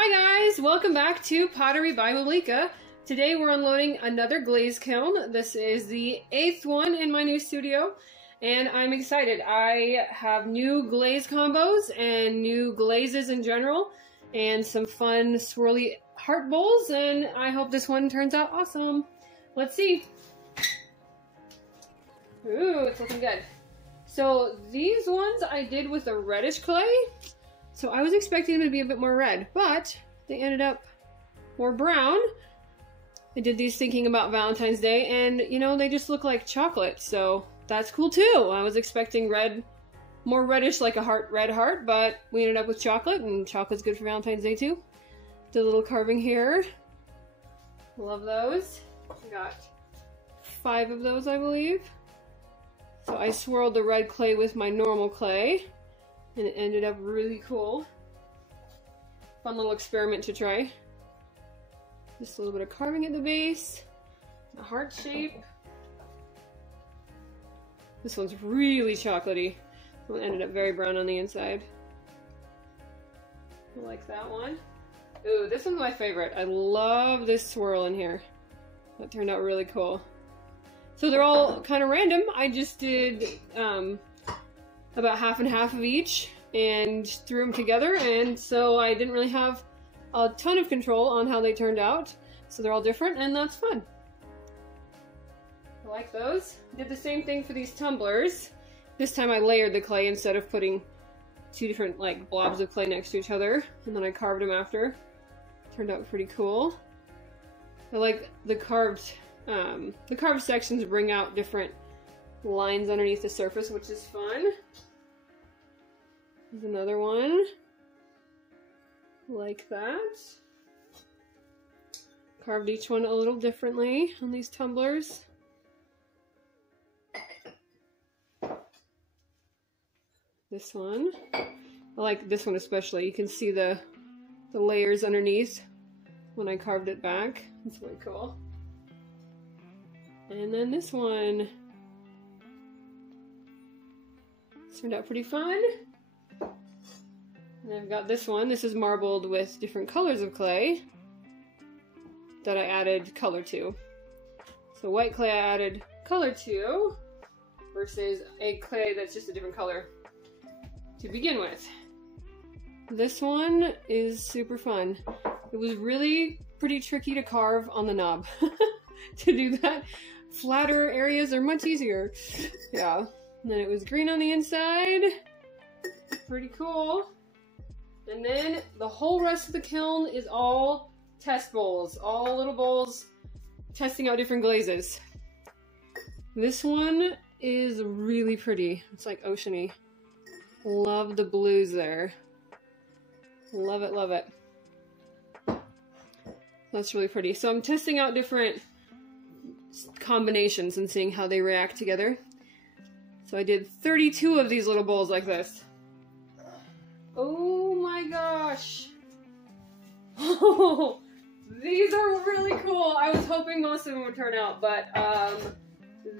Hi guys, welcome back to Pottery by Malika. Today we're unloading another glaze kiln. This is the 8th one in my new studio and I'm excited. I have new glaze combos and new glazes in general and some fun swirly heart bowls, and I hope this one turns out awesome. Let's see. Ooh, it's looking good. So these ones I did with a reddish clay. So I was expecting them to be a bit more red, but they ended up more brown. I did these thinking about Valentine's Day, and you know, they just look like chocolate, so that's cool too. I was expecting red, more reddish like a red heart, but we ended up with chocolate, and chocolate's good for Valentine's Day too. Did a little carving here. Love those. Got 5 of those, I believe. So I swirled the red clay with my normal clay, and it ended up really cool. Fun little experiment to try. Just a little bit of carving at the base, a heart shape. This one's really chocolatey. This one ended up very brown on the inside. I like that one. Ooh, this one's my favorite. I love this swirl in here. That turned out really cool. So they're all kind of random. I just did about half and half of each and threw them together, and so I didn't really have a ton of control on how they turned out. So they're all different, and that's fun. I like those. Did the same thing for these tumblers. This time I layered the clay instead of putting 2 different like blobs of clay next to each other, and then I carved them after. Turned out pretty cool. I like the carved sections bring out different lines underneath the surface, which is fun. There's another one like that. Carved each one a little differently on these tumblers. This one, I like this one especially. You can see the layers underneath when I carved it back. It's really cool. And then this one turned out pretty fun. And I've got this one. This is marbled with different colors of clay that I added color to. So white clay I added color to versus a clay that's just a different color to begin with. This one is super fun. It was really pretty tricky to carve on the knob to do that. Flatter areas are much easier. Yeah. And then it was green on the inside. Pretty cool. And then the whole rest of the kiln is all test bowls. All little bowls testing out different glazes. This one is really pretty. It's like oceany. Love the blues there. Love it, love it. That's really pretty. So I'm testing out different combinations and seeing how they react together. So I did 32 of these little bowls like this. Oh my gosh. Oh, these are really cool. I was hoping most of them would turn out, but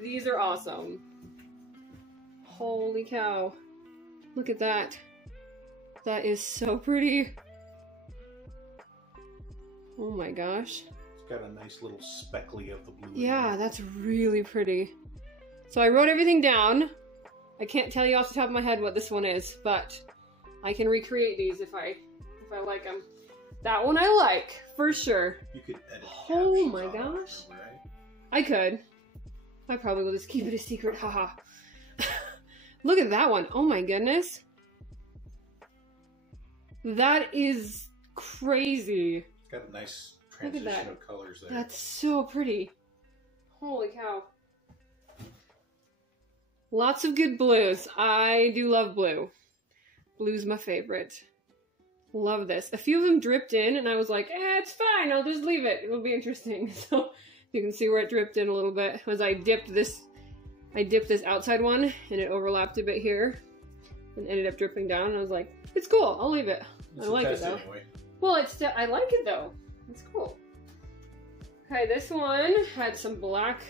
these are awesome. Holy cow. Look at that. That is so pretty. Oh my gosh. It's got a nice little speckly of the blue. Yeah, that's really pretty. So I wrote everything down. I can't tell you off the top of my head what this one is, but I can recreate these if I like them. That one I like, for sure. You could edit. Oh my gosh. There, right? I could. I probably will just keep it a secret, haha. Look at that one. Oh my goodness. That is crazy. It's got a nice transition of colors there. That's so pretty. Holy cow. Lots of good blues. I do love blue. Blue's my favorite. Love this. A few of them dripped in and I was like, it's fine. I'll just leave it. It'll be interesting. So you can see where it dripped in a little bit as I dipped this outside one and it overlapped a bit here and ended up dripping down. And I was like, it's cool. I'll leave it. I like it though. Anyway. Well, I like it though. It's cool. Okay, this one had some black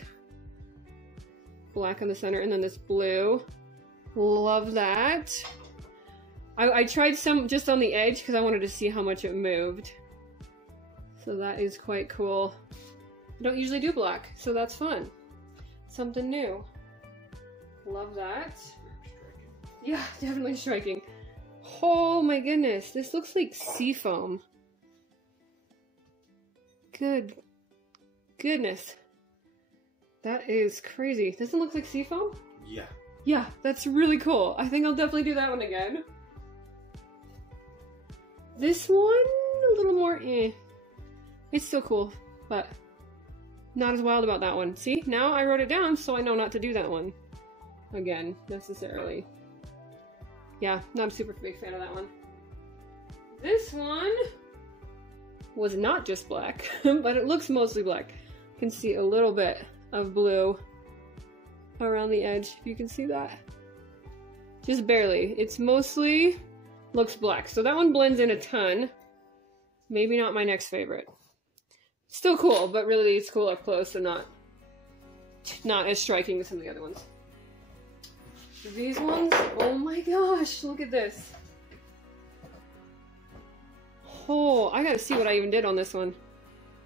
in the center and then this blue. Love that. I tried some just on the edge because I wanted to see how much it moved. So that is quite cool. I don't usually do black, so that's fun. Something new. Love that. Yeah, definitely striking. Oh my goodness, this looks like seafoam. Goodness. That is crazy. Doesn't it look like seafoam? Yeah. Yeah, that's really cool. I think I'll definitely do that one again. This one, a little more eh. It's still cool, but not as wild about that one. See, now I wrote it down so I know not to do that one again, necessarily. Yeah, not a super big fan of that one. This one was not just black, but it looks mostly black. You can see a little bit of blue around the edge, if you can see that. Just barely. It's mostly looks black. So that one blends in a ton. Maybe not my next favorite. Still cool, but really it's cool up close and not as striking as some of the other ones. These ones, oh my gosh, look at this. Oh, I gotta see what I even did on this one.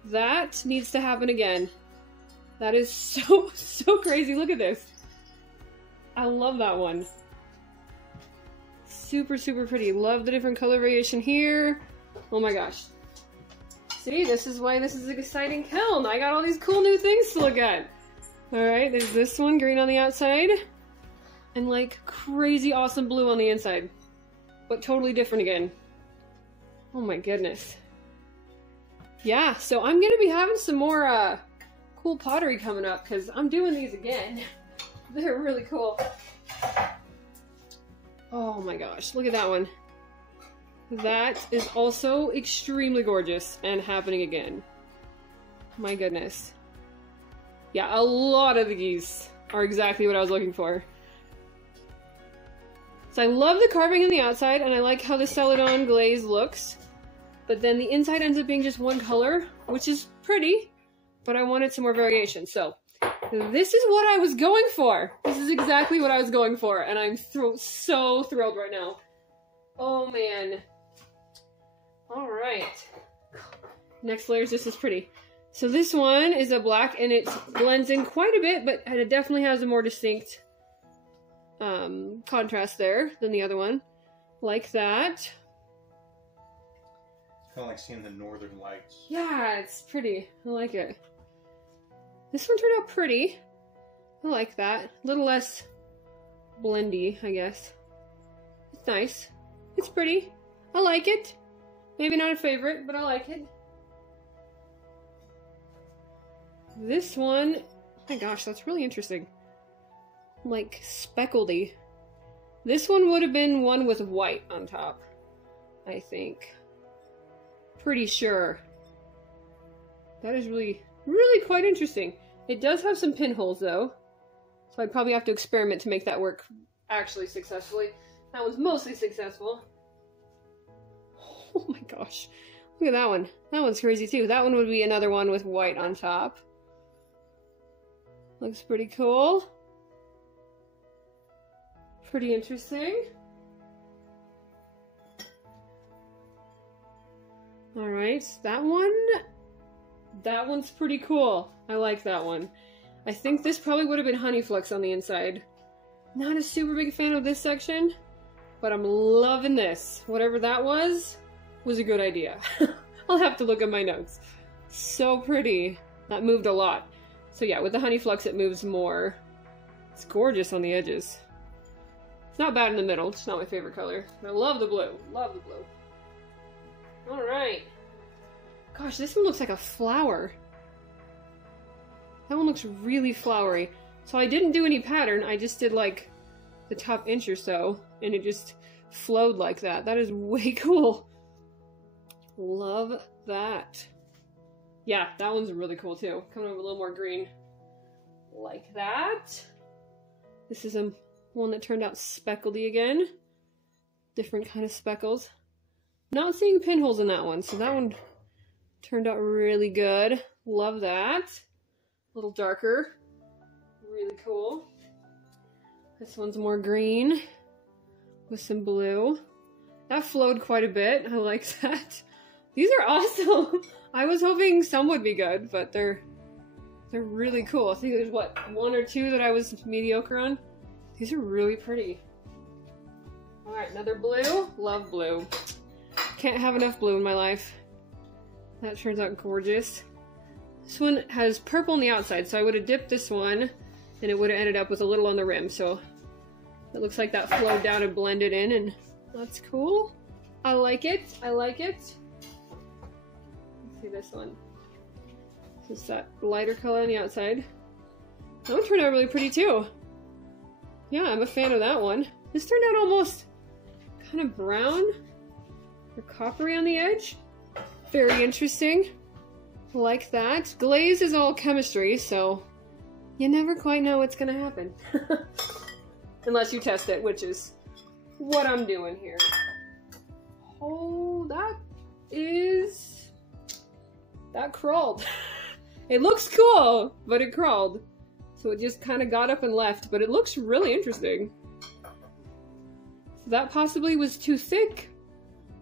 That needs to happen again. That is so crazy. Look at this. I love that one. Super pretty. Love the different color variation here. Oh my gosh. See, this is why this is an exciting kiln. I got all these cool new things to look at. Alright, there's this one, green on the outside. And like crazy awesome blue on the inside. But totally different again. Oh my goodness. Yeah, so I'm gonna be having some more cool pottery coming up because I'm doing these again. They're really cool. Oh my gosh, look at that one. That is also extremely gorgeous and happening again. My goodness. Yeah, a lot of these are exactly what I was looking for. So I love the carving on the outside and I like how the Celadon glaze looks. But then the inside ends up being just one color, which is pretty, but I wanted some more variation. So this is what I was going for. This is exactly what I was going for, and I'm so thrilled right now. Oh man. All right. Next layer is just as pretty. So this one is a black, and it blends in quite a bit, but it definitely has a more distinct contrast there than the other one. Like that. Kind of like seeing the northern lights. Yeah, it's pretty. I like it. This one turned out pretty. I like that. A little less blendy, I guess. It's nice. It's pretty. I like it. Maybe not a favorite, but I like it. This one, oh my gosh, that's really interesting. Like speckledy. This one would have been one with white on top, I think. Pretty sure. That is really quite interesting. It does have some pinholes though, so I'd probably have to experiment to make that work actually successfully. That was mostly successful. Oh my gosh. Look at that one. That one's crazy too. That one would be another one with white on top. Looks pretty cool. Pretty interesting. Alright, that one's pretty cool. I like that one. I think this probably would have been honey flux on the inside. Not a super big fan of this section, but I'm loving this. Whatever that was a good idea. I'll have to look at my notes. So pretty. That moved a lot. So yeah, with the honey flux it moves more. It's gorgeous on the edges. It's not bad in the middle. It's not my favorite color. I love the blue. Love the blue. Alright. Gosh, this one looks like a flower. That one looks really flowery. So I didn't do any pattern. I just did like the top inch or so. And it just flowed like that. That is way cool. Love that. Yeah, that one's really cool too. Coming over a little more green. Like that. This is one that turned out speckledy again. Different kind of speckles. Not seeing pinholes in that one, so that one turned out really good. Love that. A little darker. Really cool. This one's more green with some blue. That flowed quite a bit. I like that. These are awesome. I was hoping some would be good, but they're really cool. I think there's, what, 1 or 2 that I was mediocre on? These are really pretty. Alright, another blue. Love blue. Can't have enough blue in my life. That turns out gorgeous. This one has purple on the outside, so I would have dipped this one, and it would have ended up with a little on the rim, so it looks like that flowed down and blended in, and that's cool. I like it. I like it. Let's see this one. This is that lighter color on the outside. That one turned out really pretty too. Yeah, I'm a fan of that one. This turned out almost kind of brown or coppery on the edge. Very interesting. I like that. Glaze is all chemistry, so you never quite know what's gonna happen. Unless you test it, which is what I'm doing here. Oh, that crawled. It looks cool, but it crawled. So it just kind of got up and left, but it looks really interesting. So that possibly was too thick.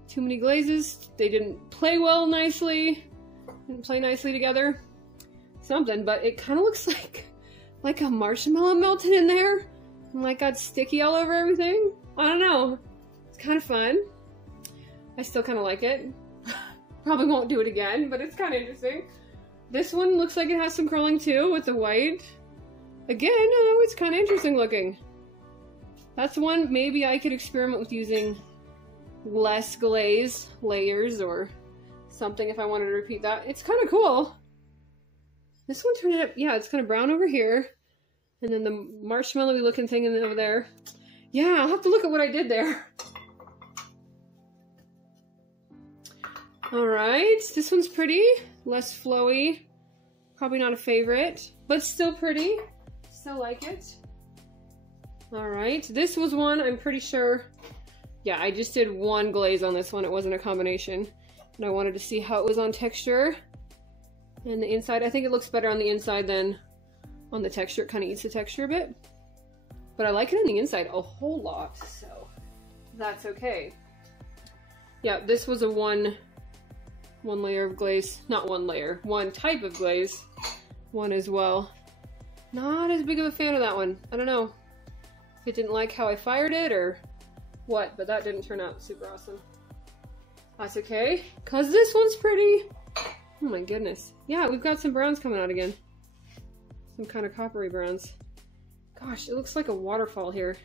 Too many glazes. They didn't play well nicely. Didn't play nicely together. Something, but it kind of looks like a marshmallow melted in there. And like got sticky all over everything. I don't know. It's kind of fun. I still kind of like it. Probably won't do it again, but it's kind of interesting. This one looks like it has some curling too with the white. Again, oh, it's kind of interesting looking. That's one maybe I could experiment with using less glaze layers or something if I wanted to repeat that. It's kind of cool. This one turned out, yeah, it's kind of brown over here. And then the marshmallowy looking thing over there. Yeah, I'll have to look at what I did there. Alright, this one's pretty. Less flowy. Probably not a favorite, but still pretty. Still like it. Alright, this was one I'm pretty sure. Yeah, I just did one glaze on this one. It wasn't a combination. And I wanted to see how it was on texture. And the inside, I think it looks better on the inside than on the texture. It kind of eats the texture a bit. But I like it on the inside a whole lot, so that's okay. Yeah, this was a one layer of glaze. Not one layer, one type of glaze. One as well. Not as big of a fan of that one. I don't know if it didn't like how I fired it or what, but that didn't turn out super awesome. That's okay, cause this one's pretty. Oh my goodness. Yeah, we've got some browns coming out again. Some kind of coppery browns. Gosh, it looks like a waterfall here.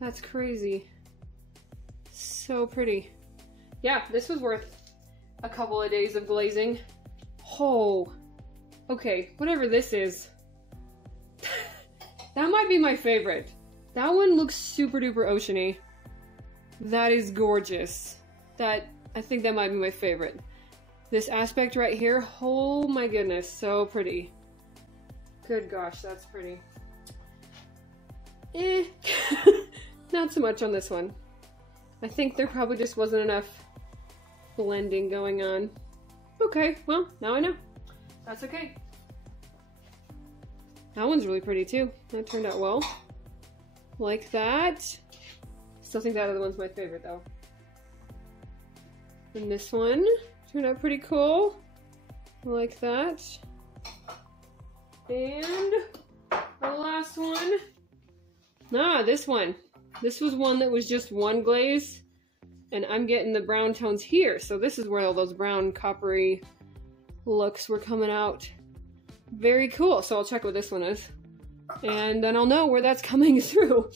That's crazy. So pretty. Yeah, this was worth a couple of days of glazing. Oh, okay, whatever this is. That might be my favorite. That one looks super duper oceany. That is gorgeous. I think that might be my favorite. This aspect right here, oh my goodness, so pretty. Good gosh, that's pretty. Not so much on this one. I think there probably just wasn't enough blending going on. Okay, well, now I know. That's okay. That one's really pretty too. That turned out well. Like that. Still think that other one's my favorite though. And this one turned out pretty cool. Like that. And the last one. Ah, this one. This was one that was just one glaze. And I'm getting the brown tones here. So this is where all those brown coppery looks were coming out. Very cool. So I'll check what this one is. And then I'll know where that's coming through.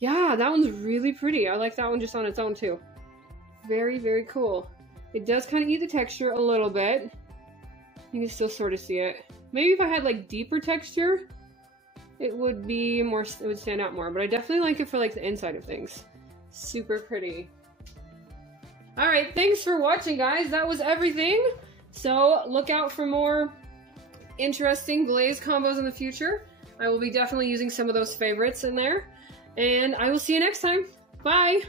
Yeah, that one's really pretty. I like that one just on its own too. Very, very cool. It does kind of eat the texture a little bit. You can still sort of see it. Maybe if I had like deeper texture, it would be more, it would stand out more. But I definitely like it for like the inside of things. Super pretty. Alright, thanks for watching guys. That was everything. So look out for more interesting glaze combos in the future. I will be definitely using some of those favorites in there. And I will see you next time. Bye!